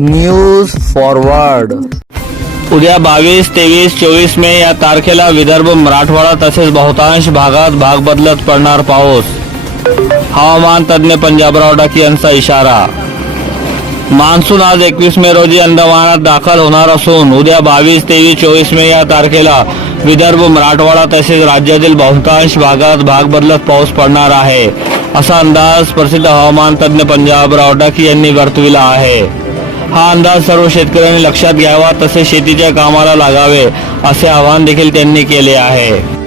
News forward. उद्या 22, 23, 24 मे या तारखेला विदर्भ, मराठवाडा तसेच बहुतांश भागात भाग बदलत पडणार पाऊस. हवामान तज्ञ पंजाबराव डाकी यांचा इशारा. मान्सून आज 21 मे रोजी अंदमानात दाखल होणार असून उद्या 22, 23, 24 मे या तारखेला विदर्भ, मराठवाडा तसेच राज्यातील बहुतांश भागात भाग बदलत पाऊस पडणार आहे, असा अंदाज प्रसिद्ध हवामान तज्ञ पंजाबराव डाकी यांनी वर्तविला आहे. हा अंदाज सर्व शेतकऱ्यांनी लक्षात घ्यावा तसेच शेतीच्या कामाला लागावे असे आवाहन देखील त्यांनी केले आहे.